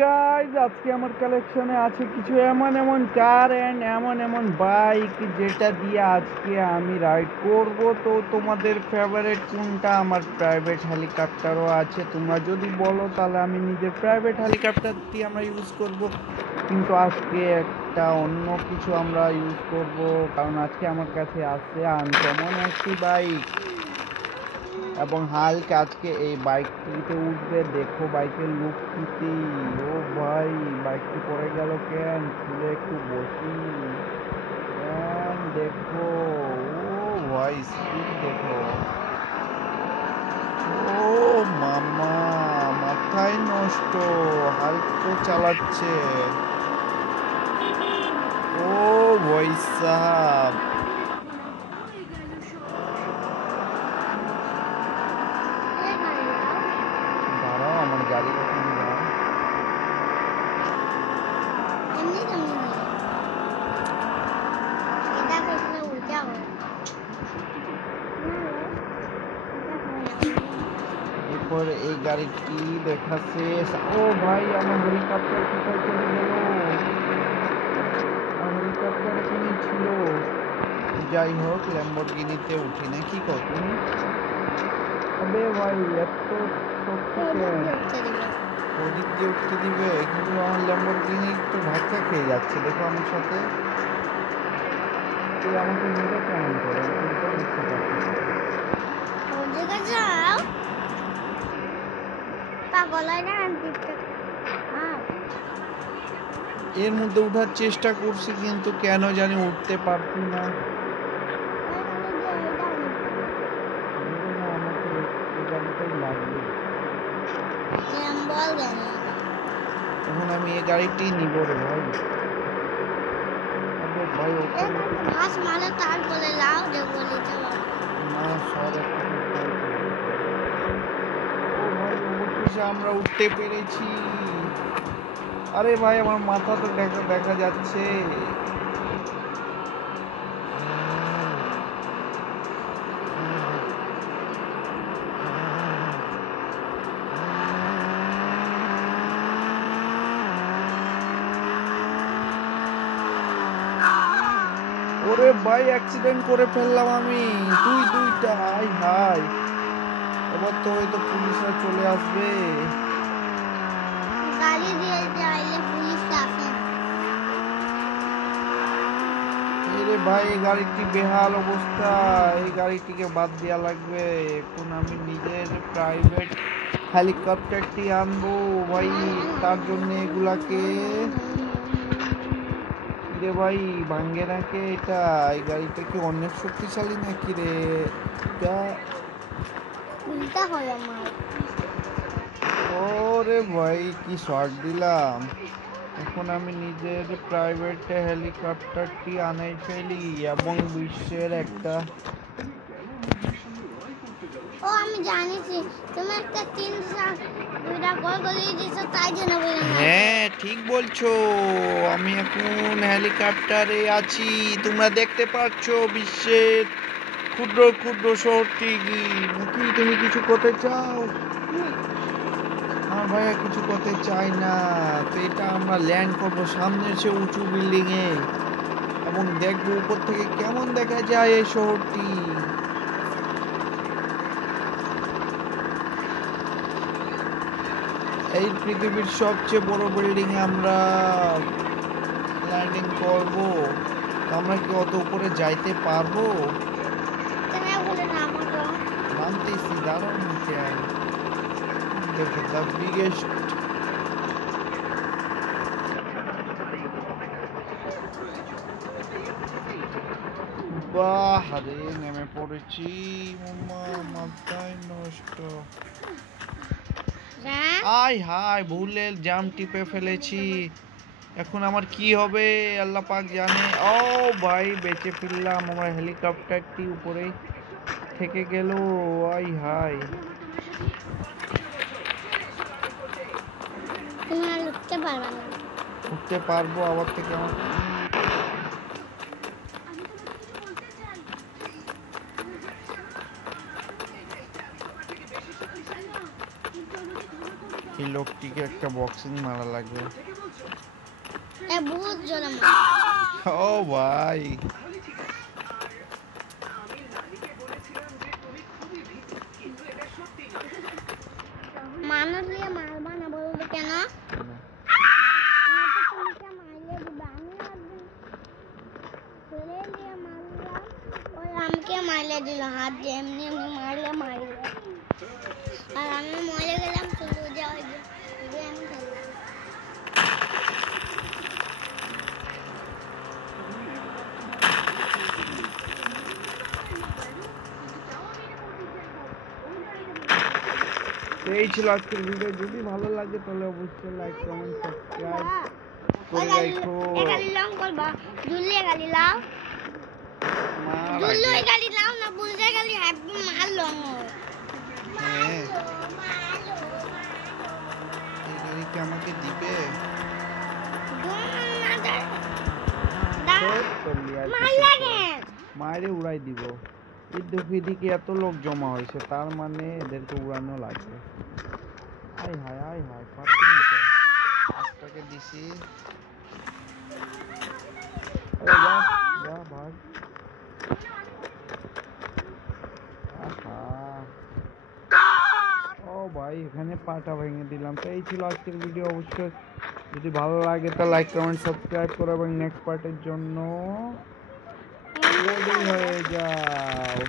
Guys আজকে আমার কালেকশনে আছে কিছু এমন এমন কার অ্যান্ড এমন এমন বাইক যেটা দিয়ে আজকে আমি রাইড করব। তো তোমাদের ফেভারিট কোনটা? আমার প্রাইভেট হেলিকপ্টারও আছে, তোমরা যদি বলো তাহলে আমি নিজের প্রাইভেট হেলিকপ্টার দিয়ে আমরা ইউজ করব, কিন্তু আজকে একটা অন্য কিছু আমরা ইউজ করব, কারণ আজকে আমার কাছে আছে আনকমন একটি বাইক এবং হালকা আজকে এই বাইকটিতে উঠবে। দেখো বাইকের লুক কি। ও ভাই, বাইকটি পড়ে গেল কেন? খুলে একটু বসি। দেখো, ও ভাই স্পিড দেখো। ও মামা, মাথায় নষ্ট, হালকা চালাচ্ছে। ও ভাই সাহাব, আমার গাড়ি কখন যায়? এরপর এই গাড়িটি দেখাচ্ছে। ও ভাই, আমার হেলিকপ্টার কোথায় চলে গেল? হেলিকপ্টার এখানেই ছিল। যাই হোক, ল্যাম্বরগিনিতে উঠি না, কি কর তুমি? আবে ভাই, এত শক্তি কেন? ওদিক দিয়ে উঠতে দিবে, কিন্তু আমার ল্যাম্বরগিনি তো ধাক্কা খেয়ে যাচ্ছে। দেখো আমার সাথে, তুই আমাকে মেরে কেমন করে? বুঝতে পারছি। এর মধ্যে উঠার চেষ্টা করছি, কিন্তু কেন জানি উঠতে পারছি না। এখন আমি এই গাড়িটি নিব রে ভাই। ভাই আমরা উঠতে পেরেছি। আরে ভাই, আমার মাথা তো দেখা যাচ্ছে। ওরে ভাই, অ্যাক্সিডেন্ট করে ফেললাম আমি। দুইটা হাই হাই। এবার তো হয়তো পুলিশরা চলে আসবে। এরে ভাই, এই গাড়িটি বেহাল অবস্থা, এই গাড়িটিকে বাদ দেওয়া লাগবে। এখন আমি নিজের প্রাইভেট হেলিকপ্টারটি আনবো ভাই, তার জন্য এগুলাকে রে ভাই ভাঙ্গে নাকি এটা? এই গাড়িটা কি অনেক শক্তিশালী নাকি রে? উল্টা হয় আমার। ওরে ভাই, কি শর্ট দিলাম। এখন আমি নিজের প্রাইভেট হেলিকপ্টারটি আনাই ফেলি এবং বিশ্বের একটা। ও আমি জানিছি, তুমি একটা দুইটা গোল গলিয়ে দিয়েছো, তাই জন্য বললাম। হ্যাঁ ঠিক বলছো, আমি এখন হেলিকপ্টারে আছি। তোমরা দেখতে পাচ্ছ বিশ্বের ক্ষুদ্র ক্ষুদ্র শহরটি। নাকি তুমি কিছু করতে চাও? ভাইয়া কিছু করতে চাই না। তো এটা আমরা ল্যান্ড করবো সামনের সে উঁচু বিল্ডিং এ, এবং দেখবো উপর থেকে কেমন দেখা যায় এই শহরটি। এই পৃথিবীর সবচেয়ে বড় বিল্ডিং এ আমরা ল্যান্ডিং করব। আমরা কি অত উপরে যাইতে পারবো? নামতেছি, দাঁড়ান। দেখো, দ্য বিগেস্ট। বাহ রে, নেমে পড়েছি। মাথায় নষ্ট। আয় হায়, ভুলে জাম টিপে ফেলেছি। এখন আমার কি হবে আল্লাহ পাক জানে। ও ভাই, বেঁচে ফিরলাম। আমার হেলিকপ্টারটি উপরে থেকে গেল। আয় হায়, উঠতে পারবো আবার থেকে? আমার লোকটিকে একটা বক্সিং মারা লাগবে। বহুত জোরে ও ভাই মানুষ দিয়ে মারবা না বলবো কেন? আমাকে মারলে দিল হাত দিয়ে এমনি এমনি মারলে মারলে আর আমি মরে গেলাম শুধু গেম খেললাম। এই ছিল আজকের ভিডিও। যদি ভালো লাগে তাহলে অবশ্যই লাইক কমেন্ট সাবস্ক্রাইব করে রাখো। গালি লাও করবা জুলিয়ে গালি লাও জুলিয়ে গালি লাও না বুঝে গালি হ্যাপি মারলো হ্যাঁ এই গালি কি আমাকে দিবে? মায়েরে উড়াই দিব। এদিকে এত লোক জমা হয়েছে, তার মানে এদেরকে উড়ানো লাগবে। আয় হায় আয় হায় পাঁচটাকে দিছি। যা ভাগ। ও ভাই এখানে পাটা ভেঙে দিলাম। তো এই ছিল আজকের ভিডিও। অবশ্যই যদি ভালো লাগে তো লাইক কমেন্ট সাবস্ক্রাইব করো এবং নেক্সট পার্টের জন্য রেডি হয়ে যাও।